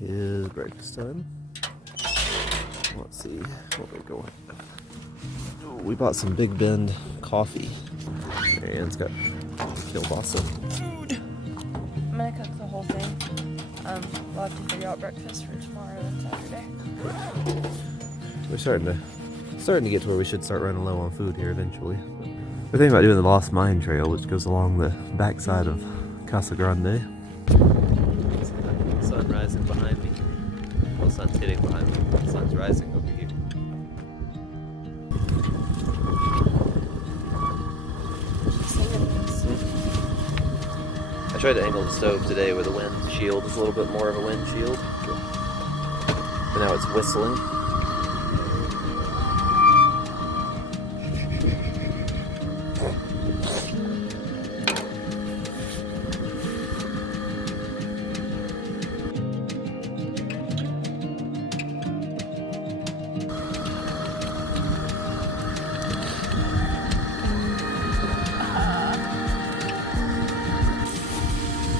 Is breakfast time. Let's see what we're going. Oh, we bought some Big Bend coffee. Marianne's got kielbasa food. I'm gonna cook the whole thing. We'll have to figure out breakfast for tomorrow and Saturday. We're starting to get to where we should start running low on food here eventually. We're thinking about doing the Lost Mine Trail, which goes along the backside of Casa Grande. Sun rising behind me. Well, the sun's hitting behind me. The sun's rising over here. I tried to angle the stove today where the wind shield is a little bit more of a wind shield. But now it's whistling.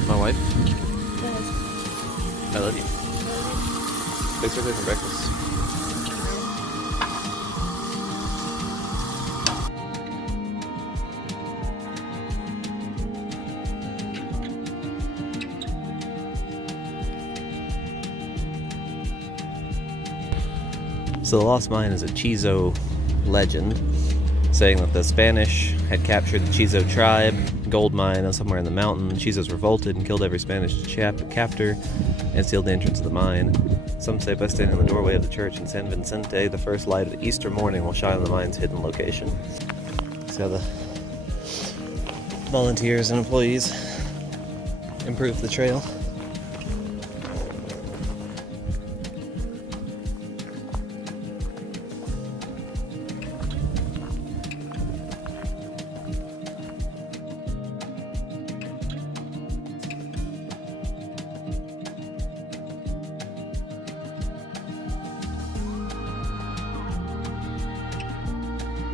My wife? I love you. Thanks for cooking breakfast. So the Lost Mine is a Chizo legend, saying that the Spanish had captured the Chizo tribe, gold mine somewhere in the mountain. Chizos revolted and killed every Spanish captor and sealed the entrance of the mine. Some say by standing in the doorway of the church in San Vicente, the first light of the Easter morning will shine on the mine's hidden location. See how the volunteers and employees improve the trail.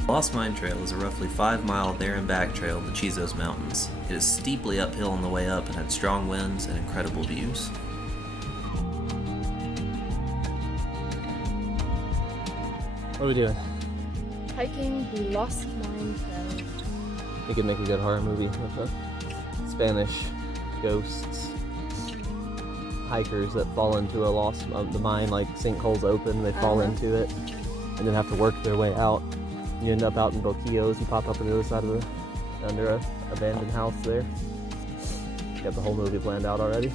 The Lost Mine Trail is a roughly 5-mile there and back trail in the Chizos Mountains. It is steeply uphill on the way up and had strong winds and incredible views. What are we doing? Hiking the Lost Mine Trail. We could make a good horror movie with the Spanish ghosts, hikers that fall into the mine, like sinkholes open, they fall into it, and then have to work their way out. You end up out in Boquillos, you pop up on the other side of under a abandoned house there. Got the whole movie planned out already.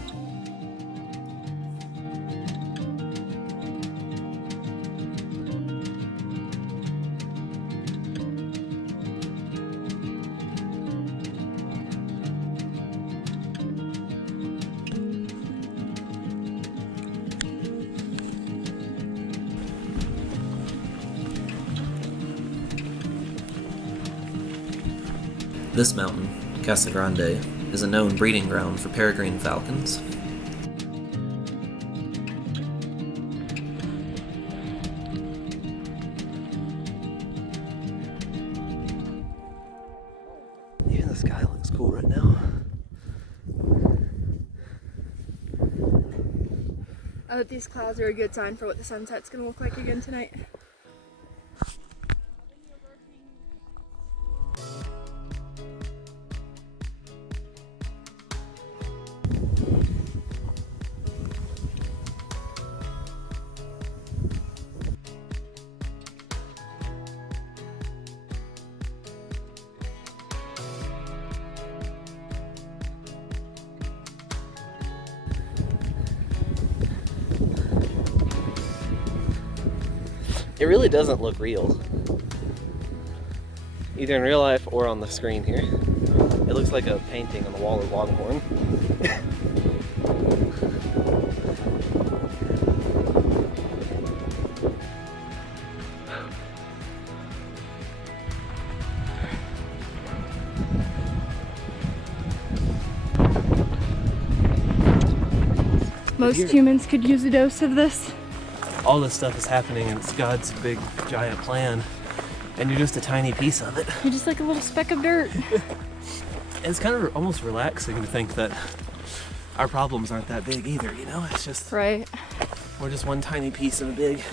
This mountain, Casa Grande, is a known breeding ground for peregrine falcons. Even the sky looks cool right now. I hope these clouds are a good sign for what the sunset's gonna look like again tonight. It really doesn't look real, either in real life or on the screen here. It looks like a painting on the wall of Longhorn. Most humans could use a dose of this. All this stuff is happening and it's God's big giant plan, and you're just a tiny piece of it. You're just like a little speck of dirt. It's kind of almost relaxing to think that our problems aren't that big either, you know? It's just, Right. we're just one tiny piece of a big.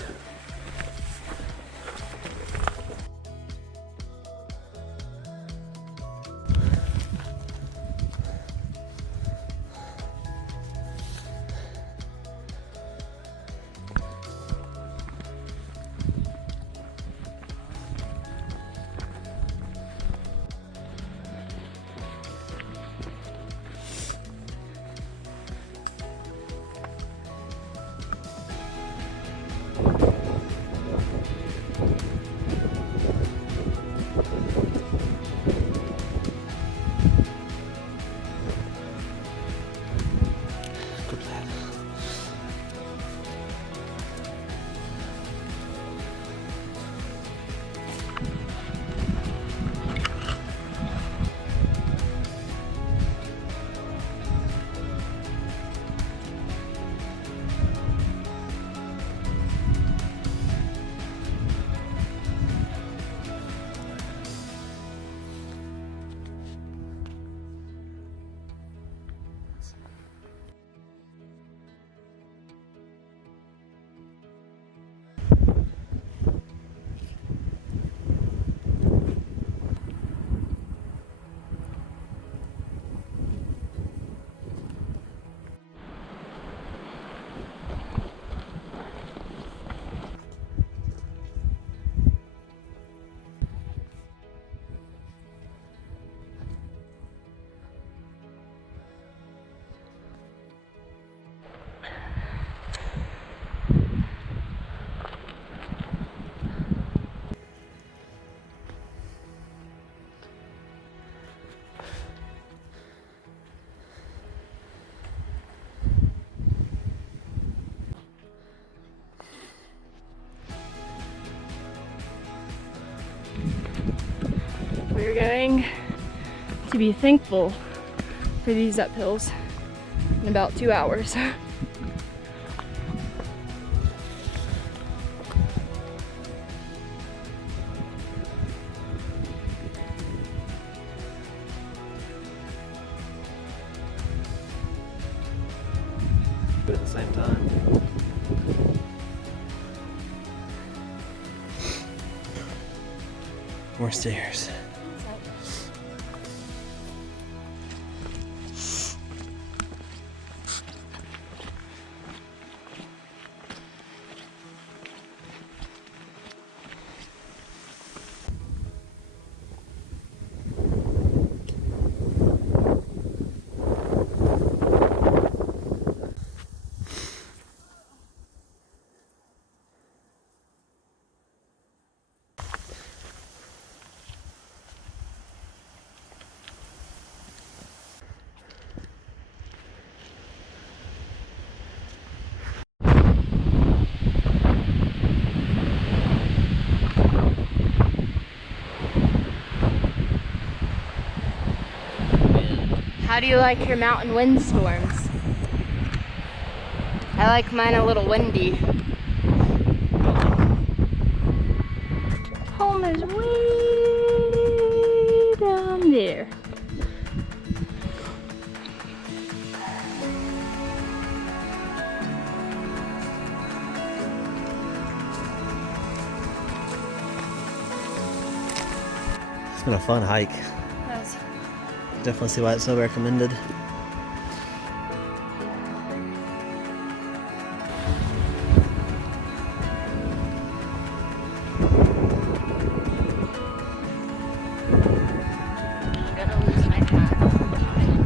We're going to be thankful for these uphills in about 2 hours. But at the same time. More stairs. How do you like your mountain windstorms? I like mine a little windy. Home is way down there. It's been a fun hike. Yes. Definitely see why it's so recommended. I'm gonna lose my hat all the time.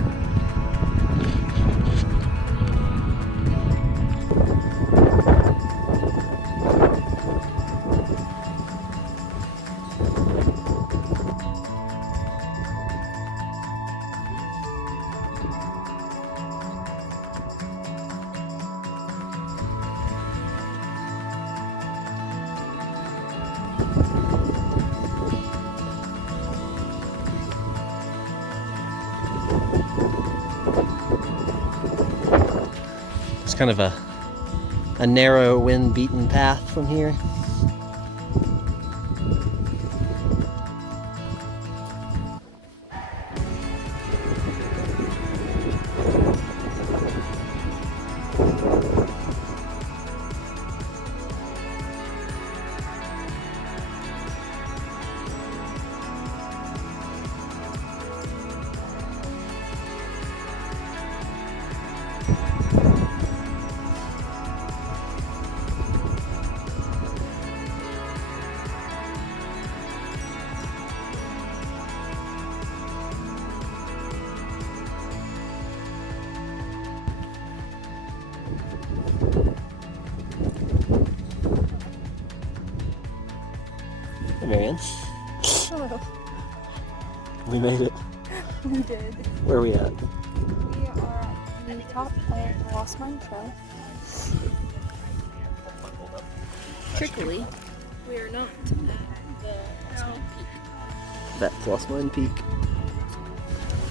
It's kind of a narrow, wind-beaten path from here. Marion? Oh, We made it. we did. Where are we at? We are at the top of the Lost Mine Trail. Trickily, we are not at the Lost Mine Peak, That's Lost Mine Peak.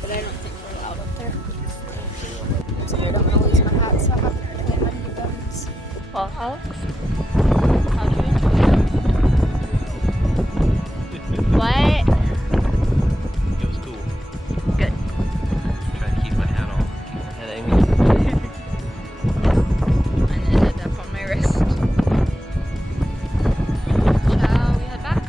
but I don't think we're allowed up there. So I don't want to lose my hat, so I have to put my new guns. Well, Alex, how'd you enjoy it? What? It was cool. Good. Trying to keep my hat on, keep my head angry. And it ended up on my wrist. Shall we head back?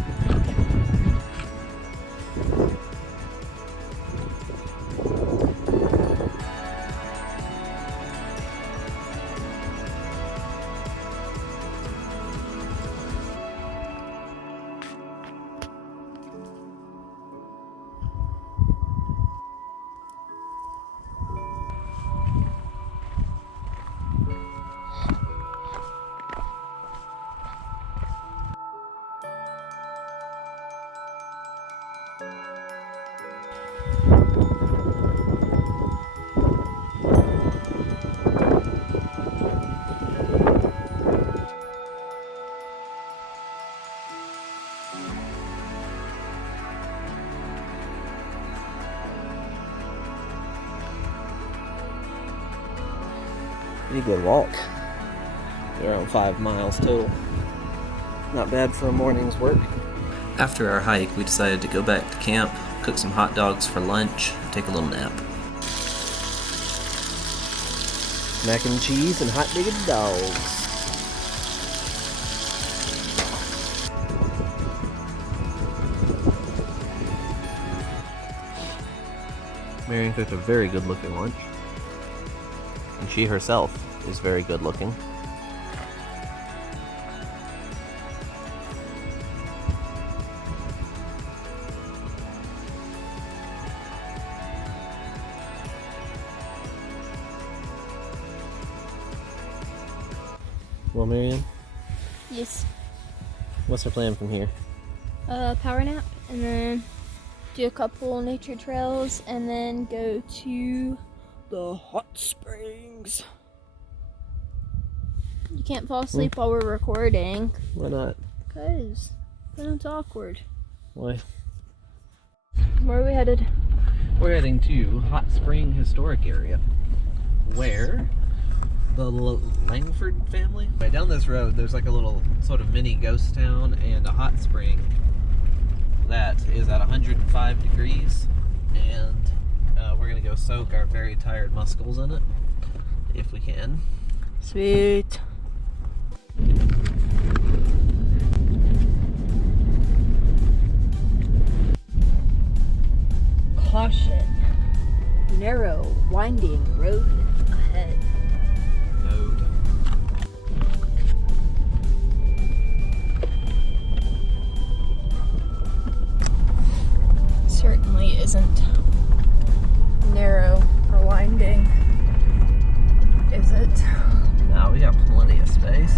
Pretty good walk. Around 5 miles total. Not bad for a morning's work. After our hike, we decided to go back to camp, cook some hot dogs for lunch, take a little nap. Mac and cheese and hot diggity dogs. Marion cooked a very good looking lunch. And she herself is very good looking. Well, Marion, Yes. what's our plan from here? Power nap, and then do a couple nature trails, and then go to the hot springs. You can't fall asleep while we're recording. Why not? Because then it's awkward. Why? Where are we headed? We're heading to Hot Spring Historic Area, where the Langford family. Right down this road, there's like a little sort of mini ghost town and a hot spring that is at 105 degrees, and we're gonna go soak our very tired muscles in it if we can. Sweet. Caution. Narrow, winding road ahead. Node. Certainly isn't narrow or winding, is it? Now we got plenty of space.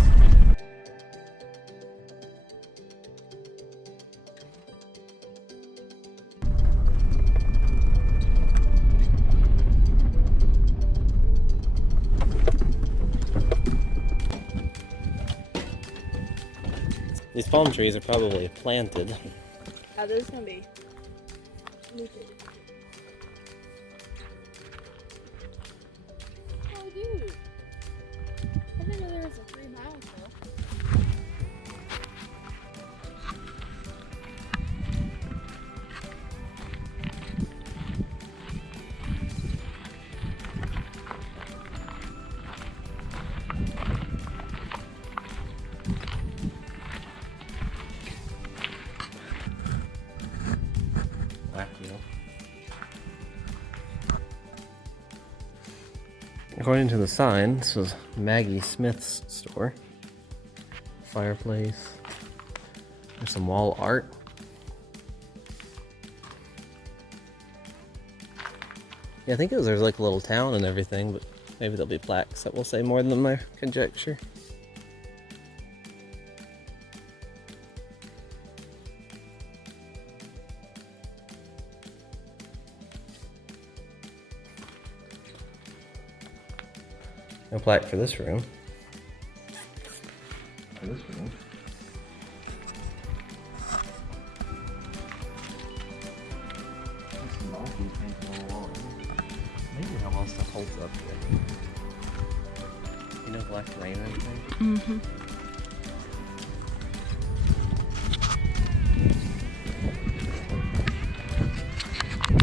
These palm trees are probably planted. How this gonna be? Oh, dude. I didn't know there was a 3 mile trail. According to the sign, this was Maggie Smith's store. Fireplace. There's some wall art. Yeah, I think there's like a little town and everything, but maybe there'll be plaques that will say more than my conjecture. plaque for this room. For this room. There's some monkeys painted on the wall. Maybe how all stuff holds up here. You know, black rain or anything? Mm-hmm.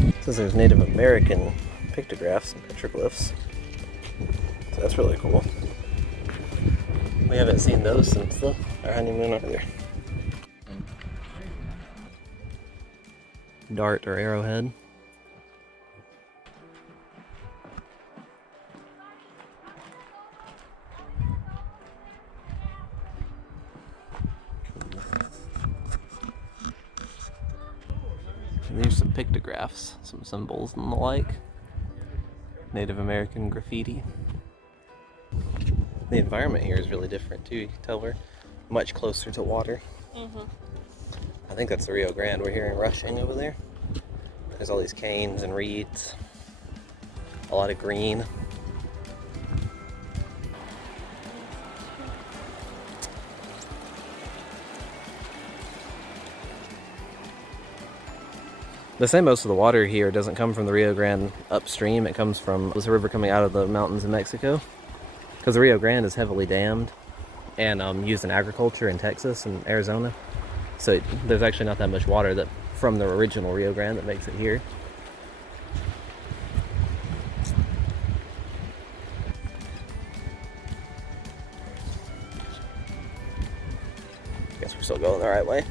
It says there's Native American pictographs and petroglyphs. So that's really cool. We haven't seen those since our honeymoon either. Dart or arrowhead. And there's some pictographs, some symbols and the like. Native American graffiti. The environment here is really different too. You can tell we're much closer to water. Mm-hmm. I think that's the Rio Grande. We're hearing rushing over there. There's all these canes and reeds. A lot of green. They say most of the water here doesn't come from the Rio Grande upstream. It comes from this river coming out of the mountains in Mexico. Because the Rio Grande is heavily dammed and used in agriculture in Texas and Arizona. So there's actually not that much water from the original Rio Grande that makes it here. Guess we're still going the right way.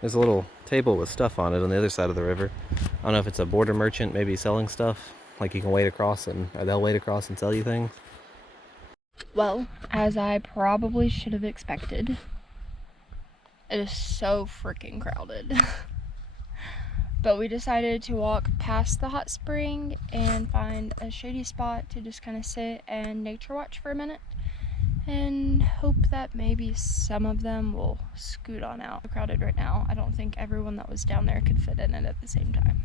There's a little table with stuff on it on the other side of the river. I don't know if it's a border merchant maybe selling stuff. Like you can wade across or they'll wade across and sell you things. Well, as I probably should have expected, it is so freaking crowded. But we decided to walk past the hot spring and find a shady spot to just kind of sit and nature watch for a minute. And hope that maybe some of them will scoot on out. It's crowded right now. I don't think everyone that was down there could fit in it at the same time.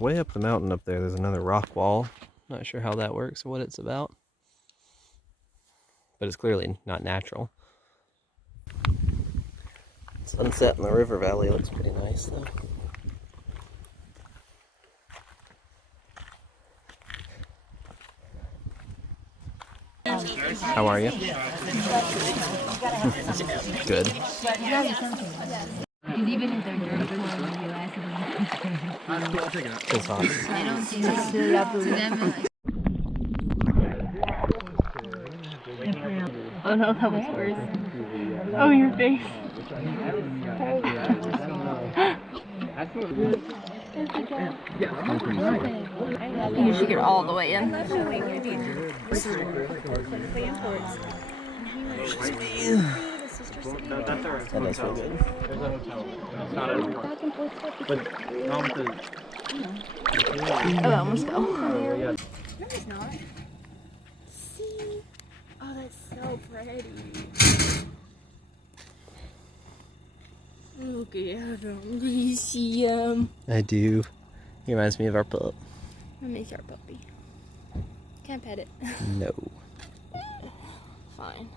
Way up the mountain up there's another rock wall. Not sure how that works or what it's about. But it's clearly not natural. Sunset in the river valley looks pretty nice though. How are you? Good. It's hot. Oh no, that was worse. Oh, your face. You should get all the way in. That does feel good. There's a hotel. It's not a but not with the... Oh, that one's go. No, it's not. See? Oh, that's so pretty. Look at him. Do you see him? I do. He reminds me of our pup. I miss our puppy. Can't pet it. No. Fine.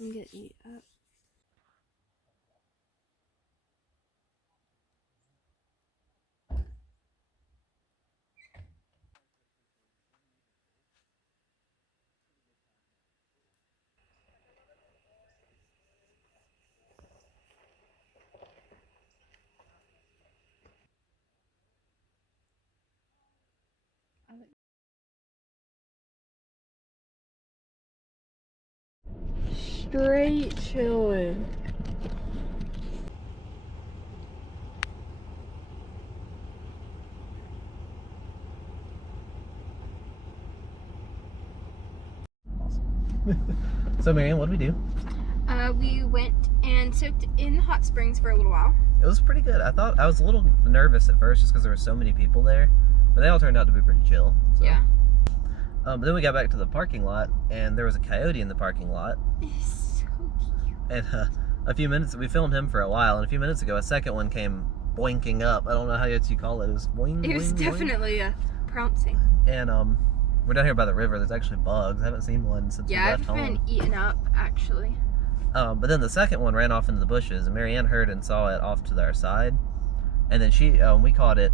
I'm gonna eat up. Straight chilling. So, Marianne, what did we do? We went and soaked in the hot springs for a little while. It was pretty good. I was a little nervous at first just because there were so many people there, but they all turned out to be pretty chill. So. Yeah. But then we got back to the parking lot, and there was a coyote in the parking lot. It's so cute. And we filmed him for a while, and a few minutes ago, a second one came boinking up. I don't know how you call it. It was boing, It was boing, boing. definitely pouncing. And we're down here by the river. There's actually bugs. I haven't seen one since we left home. Yeah, I've been eaten up, actually. But then the second one ran off into the bushes, and Marianne heard and saw it off to our side. And then we caught it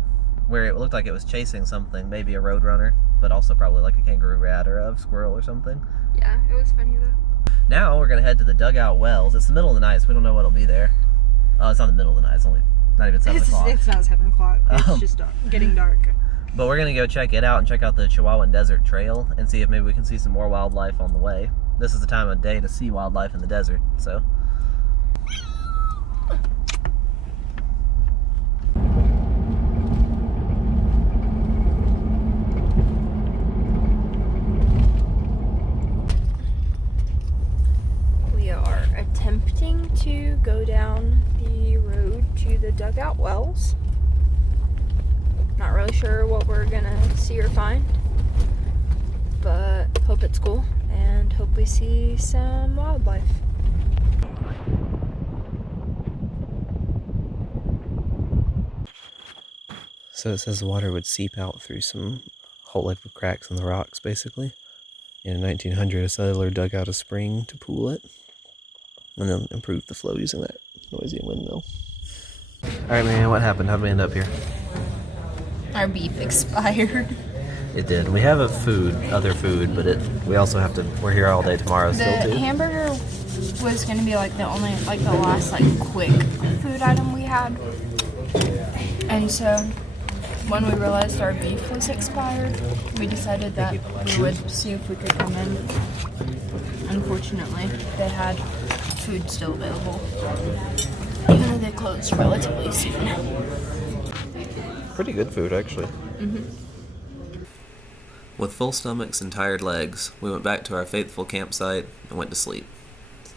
where it looked like it was chasing something, maybe a roadrunner, but also probably like a kangaroo rat or a squirrel or something. Yeah, it was funny though. Now we're gonna head to the Dugout Wells. It's the middle of the night, so we don't know what'll be there. It's not the middle of the night. It's only not even 7 o'clock. It's not 7 o'clock. It's just dark, getting dark. But we're gonna go check it out and check out the Chihuahuan Desert Trail and see if maybe we can see some more wildlife on the way. This is the time of day to see wildlife in the desert, so. We are attempting to go down the road to the Dugout Wells. Not really sure what we're gonna see or find, but hope it's cool and hope we see some wildlife. So it says the water would seep out through some hole-like cracks in the rocks, basically. In 1900, a settler dug out a spring to pool it, and then improved the flow using that noisy windmill. Alright, man, what happened? How did we end up here? Our beef expired. It did. We have other food, but we also have to, we're here all day tomorrow still, too. The hamburger was gonna be like the last quick food item we had. And so when we realized our beef was expired, we decided that we would see if we could come in. Unfortunately, they had food still available, even though they closed relatively soon. Pretty good food, actually. Mm-hmm. With full stomachs and tired legs, we went back to our faithful campsite and went to sleep.